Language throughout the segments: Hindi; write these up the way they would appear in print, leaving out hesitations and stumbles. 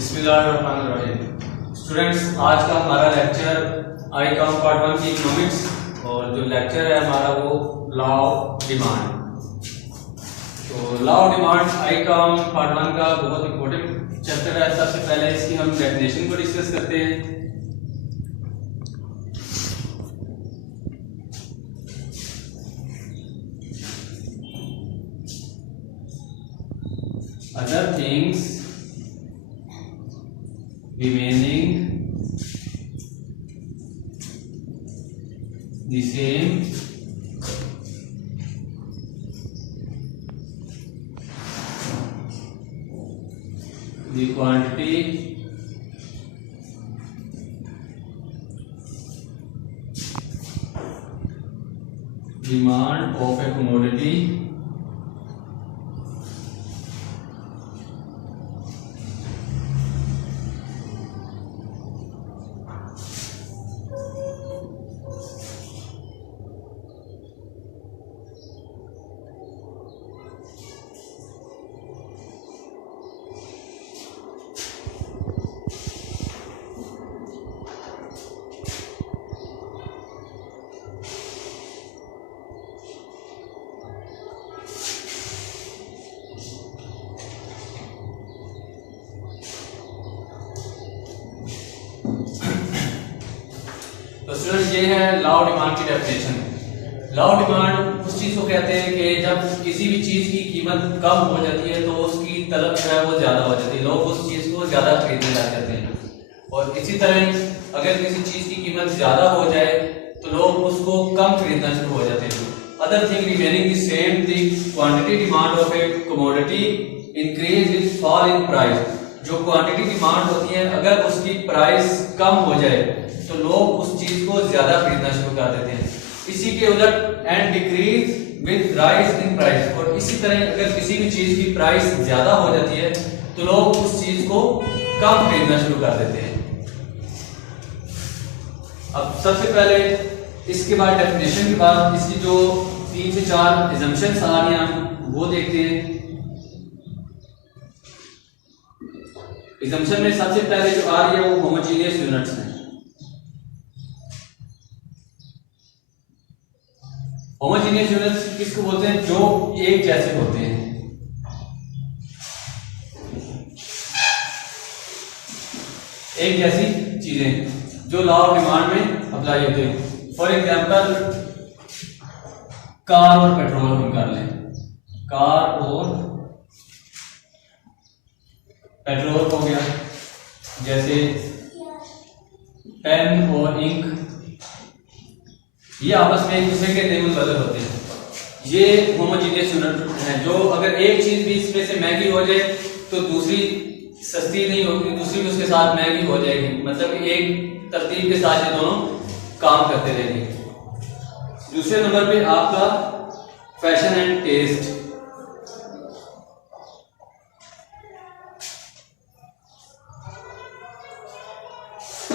बिस्मिल्लाहिर्रहमानिर्रहीम। स्टूडेंट्स, आज का हमारा लेक्चर आई कॉम पार्ट 1 की इकोनॉमिक्स और जो लेक्चर है हमारा वो लॉ ऑफ डिमांड। तो law of demand I com part 1 का बहुत इंपॉर्टेंट चैप्टर है। सबसे पहले इसकी हम डेफिनेशन को डिस्कस करते हैं। Other things remaining the same the quantity demand of a commodity तो स्टूडेंट ये है लॉ ऑफ डिमांड की डेफिनेशन। लॉ ऑफ डिमांड उस चीज को कहते हैं कि जब किसी भी चीज की कीमत कम हो जाती है तो उसकी तलब जो है वो ज्यादा हो जाती है, लोग उस चीज को ज्यादा खरीदने लग जाते हैं। और इसी तरह अगर किसी चीज की कीमत ज्यादा हो जाए तो लोग उसको कम खरीदना शुरू हो जाते हैं। Other thing remaining the same, the quantity demand of A commodity increase with fall in price. जो क्वांटिटी डिमांड होती है अगर उसकी प्राइस कम हो जाए तो लोग उस चीज को ज्यादा खरीदना शुरू कर देते हैं। इसी के उलट and decrease with rise in price. और इसी तरह अगर किसी भी चीज की प्राइस ज्यादा हो जाती है तो लोग उस चीज को कम खरीदना शुरू कर देते हैं। अब सबसे पहले इसके बाद डेफिनेशन के बाद इसकी जो 3 से 4 assumptions आ रही हैं वो देखते हैं। assumption में सबसे पहले जो आ रही है वो होमोजेनियस यूनिट्स है। होमोजेनियस यूनिट्स किसको बोलते हैं? जो एक जैसे होते हैं। एक जैसी चीजें जो लॉ ऑफ डिमांड में अप्लाई होते हैं। फॉर एग्जांपल कार और पेट्रोल हम कर लें। कार और पेट्रोल हो गया, जैसे पेन और इंक, ये आपस में एक दूसरे के नेबल बदल होते हैं। ये होमोजेनियस यूनिट है। जो अगर एक चीज भी इसमें से महंगी हो जाए तो दूसरी सस्ती नहीं होगी, दूसरी भी उसके साथ महंगी हो जाएगी। मतलब एक तरतीब के साथ ये दोनों काम करते रहेंगे। दूसरे नंबर पे आपका fashion and taste.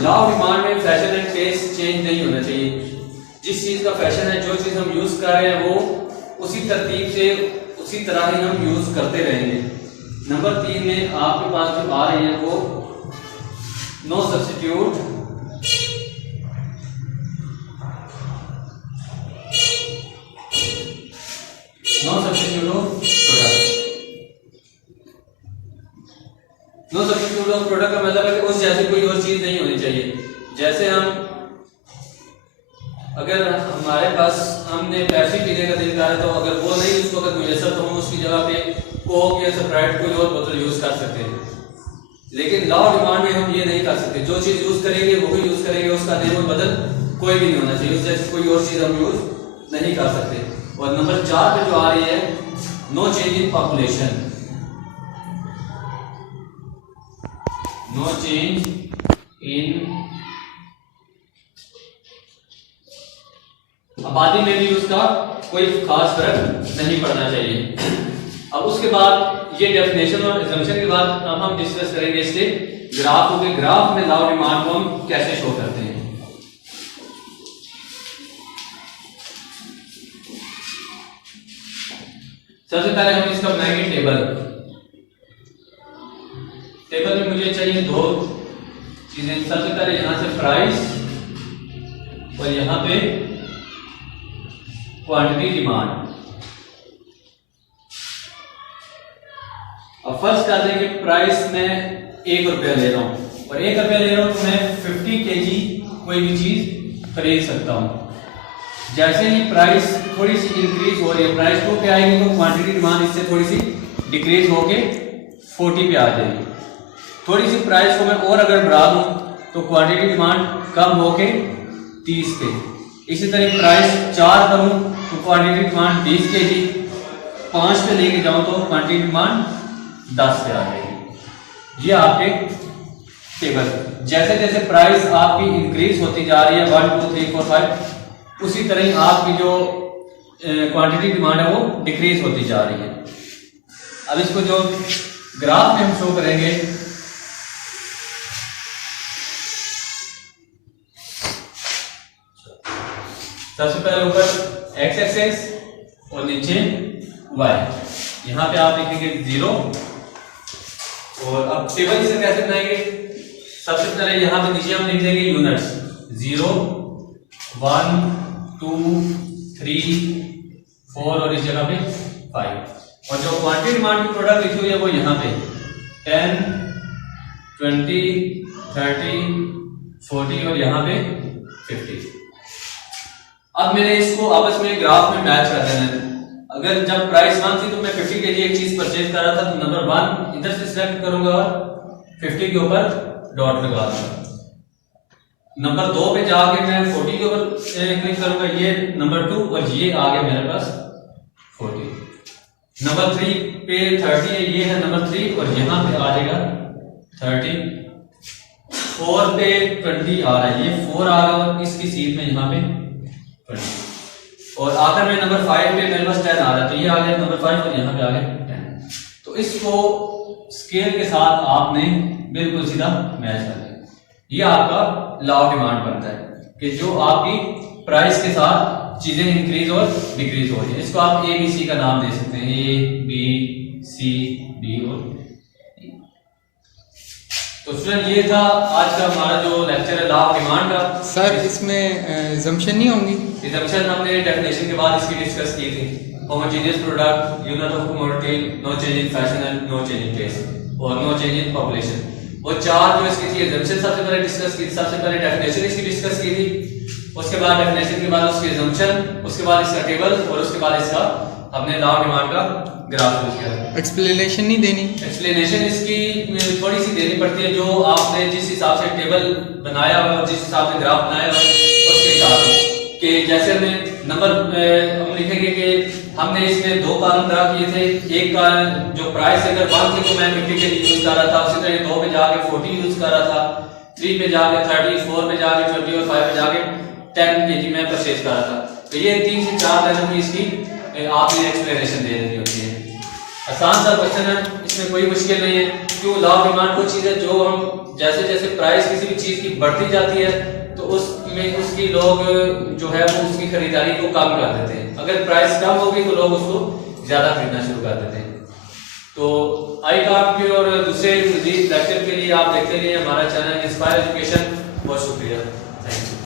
Law of demand में फैशन एंड टेस्ट चेंज नहीं होना चाहिए। जिस चीज का फैशन है, जो चीज हम यूज कर रहे हैं वो उसी तरतीब से उसी तरह ही हम यूज करते रहेंगे। नंबर 3 में आपके पास जो आ रही है वो no substitute of product. No substitute of product का मतलब है कि उस जैसी कोई और चीज नहीं होनी चाहिए। जैसे हम अगर हमारे पास हमने पेप्सी पीने का दिल कर है तो अगर वो नहीं उसको अगर मुयसर तो हम उसकी जगह पे कोक या स्प्राइट कोई और बोतल यूज कर सकते हैं। लेकिन लॉ ऑफ डिमांड में हम ये नहीं कर सकते। जो चीज यूज करेंगे वही यूज करेंगे, उसका नेम और बदल कोई भी नहीं होना चाहिए। उस जैसे कोई और चीज हम यूज नहीं कर सकते। और नंबर 4 पे जो आ रही है no change in population. No change in आबादी में भी उसका कोई खास फर्क नहीं पड़ना चाहिए। अब उसके बाद ये डेफिनेशन और assumption के बाद अब हम डिस्कस करेंगे इसके ग्राफ के। ग्राफ में लॉ ऑफ डिमांड को हम कैसे शो करते हैं। सबसे पहले हम इसका बनाएंगे टेबल। टेबल में मुझे चाहिए दो चीजें। सबसे पहले यहां से प्राइस और यहां पे क्वांटिटी डिमांड। अब फर्स्ट कर दें कि प्राइस में 1 रुपया ले रहा हूं और 1 रुपया ले रहा हूं तो मैं 50 kg कोई भी चीज खरीद सकता हूं। जैसे ही प्राइस थोड़ी सी इंक्रीज हो रही है, प्राइस 2 पे आएगी तो क्वांटिटी डिमांड इससे थोड़ी सी डिक्रीज होके 40 पे आ जाएगी। थोड़ी सी प्राइस को मैं और अगर बढ़ा दूं तो क्वांटिटी डिमांड कम होके 30 पे। इसी तरह प्राइस 4 करूं तो क्वांटिटी डिमांड 20 kg, 5 पे लेके जाऊं तो क्वांटिटी डिमांड 10 पे आ जाएगी। ये आपके टेबल। जैसे जैसे प्राइस आपकी इंक्रीज होती जा रही है 1 2 3 4 5, उसी तरह आपकी जो क्वांटिटी डिमांड है वो डिक्रीज होती जा रही है। अब इसको जो ग्राफ में हम शो करेंगे, सबसे पहले ऊपर एक्स एक्सेस और नीचे वाई। यहां पे आप लिखेंगे 0 और अब टेबल इसे कैसे बनाएंगे? सबसे पहले यहां पे नीचे हम लिख देंगे यूनिट्स 0 1 2 3 4 और इस जगह पे 5। और जो क्वांटिटी डिमांड की प्रोडक्ट लिखी हुई है वो यहाँ पे 10 20 30 40 और यहाँ पे 50। अब मैंने इसको आपस में ग्राफ में मैच कर देना है। अगर जब प्राइस 1 थी तो मैं 50 के लिए एक चीज परचेज कर रहा था तो नंबर 1 इधर से सिलेक्ट करूंगा और 50 के ऊपर डॉट लगा दूंगा। नंबर 2 पे जाके मैं 40 के ऊपर क्लिक करूंगा, ये नंबर 2 और ये आ गया मेरे पास 40। नंबर 3 पे 30 है, ये है नंबर 3 और यहाँ पे आ जाएगा 30। 4 पे 20 आ रहा है, ये 4 आ गया और इसकी सीट में यहाँ पे 20। और आखिर में नंबर 5 पे मेरे पास 10 आ रहा है तो ये आ गया नंबर 5 और यहाँ पे आ गया 10। तो इसको स्केल के साथ आपने बिल्कुल सीधा मैच कर दिया। ये आपका लॉ ऑफ डिमांड बनता है कि जो आपकी प्राइस के साथ चीजें इंक्रीज और डिक्रीज हो रही है। इसको आप ए बी सी का नाम दे सकते हैं, ए बी सी डी और E। तो स्टूडेंट ये था आज का हमारा जो लेक्चर है लॉ ऑफ डिमांड का। सर इसमें assumption नहीं होंगी? assumption हमने डेफिनेशन के बाद इसकी डिस्कस की थी। Homogeneous product, unit of commodity, no change in fashion and no change in taste और नो चेंज इन पॉपुलेशन। वो 4 जो इसकी थी assumption सबसे पहले डिस्कस की थी। सबसे पहले डेफिनेशन इसकी डिस्कस की थी, उसके बाद डेफिनेशन के बाद उसकी assumption, उसके बाद इसका टेबल और उसके बाद इसका हमने लॉ ऑफ डिमांड का ग्राफ यूज किया। एक्सप्लेनेशन नहीं देनी? एक्सप्लेनेशन इसकी थोड़ी सी देनी पड़ती है, जो आपने जिस हिसाब से टेबल बनाया हुआ और जिस हिसाब से ग्राफ बनाया हुआ उसके हिसाब से। कि जैसे हमने नंबर हम लिखेंगे कि हमने इसमें 2 कॉलम ड्रा किए थे। एक का जो प्राइस अगर 1 थी तो मैं 50 के यूज कर रहा था, उसी तरह 2 पे जाके 40 यूज कर रहा था, 3 पे जाके 30, 4 पे जाके 20 और 5 पे जाके 10 kg में परचेज कर रहा था। तो ये 3 से 4 लाइनों की इसकी आपने एक्सप्लेनेशन दे देनी होती है। आसान सा क्वेश्चन है, इसमें कोई मुश्किल नहीं है। क्यों लॉ ऑफ डिमांड वो चीज है जो हम जैसे जैसे प्राइस किसी भी चीज की बढ़ती जाती है तो उसमें उसकी लोग जो है वो उसकी खरीदारी को कम कर देते हैं। अगर प्राइस कम होगी तो लोग उसको ज्यादा खरीदना शुरू कर देते हैं। तो आई कार्ड के और दूसरे लेक्चर के लिए आप देखते रहिए हमारा चैनल इंस्पायर एजुकेशन। बहुत शुक्रिया।